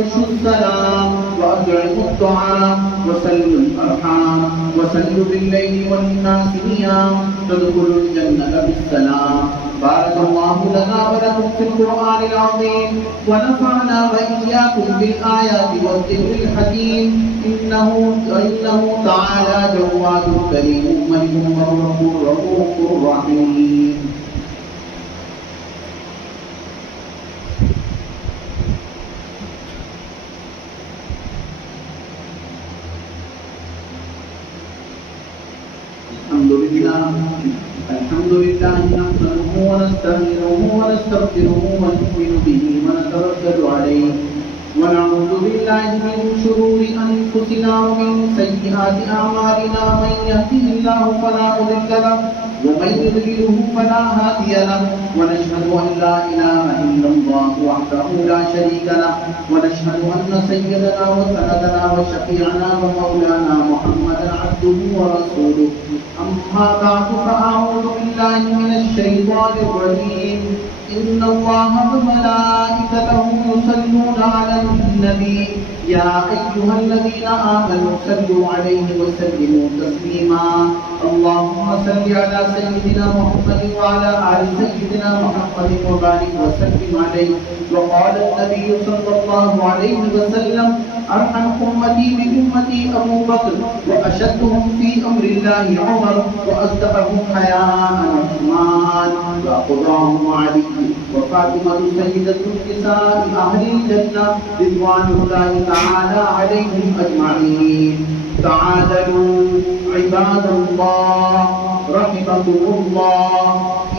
وأفشوا السلام وأطعموا الطعام وصلوا الأرحام وصلوا بالليل والناس نيام تدخلوا الجنة بالسلام. بارك الله لنا ولكم في القرآن العظيم ونفعنا وإياكم بالآيات والذكر الحكيم. إنه تعالى جواد كريم ملك رؤوف رحيم. الحمد لله نحمده ونستعينه ونستغفره ونؤمن به ونتوكل عليه ونعوذ بالله من شرور أنفسنا ومن سيئات أعمالنا. من يهده الله فلا مضل له ومن يضلله فلا هادي له. ونشهد أن لا إله إلا الله وحده لا شريك له ونشهد أن سيدنا وسندنا وشفيعنا ومولانا محمدا عبده ورسوله. أما بعد فأعوذ بالله من الشيطان الرجيم. إن الله وملائكته يصلون على النبي يا أيها الذين آمنوا صلوا عليه وسلموا تسليما. اللهم صل على سيدنا محمد وعلى آل سيدنا محمد وبارك وسلم عليه. وقال النبي صلى الله عليه وسلم أرحم أمتي بأمتي أبو بكر وأشدهم في أمر الله عمر وأصدقهم حياء عثمان وأقضاهم علي وفاطمة سيدة النساء أهل الجنة رضوان الله تعالى عليهم أجمعين. تعالوا عباد الله رحمكم الله.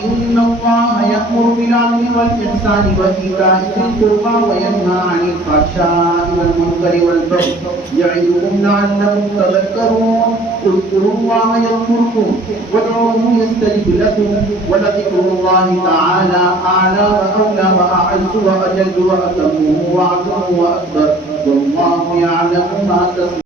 إن الله يأمر بالعدل والإحسان وإيتاء ذي القربى وينهى عن الفحشاء والمنكر والبغي يعظكم لعلكم تذكرون. اذكروا الله يذكركم وادعوه يستجب لكم ولذكر الله تعالى أعلى وأولى وأعز وأجل وأتم وأعظم وأكبر والله يعلم ما تصنعون.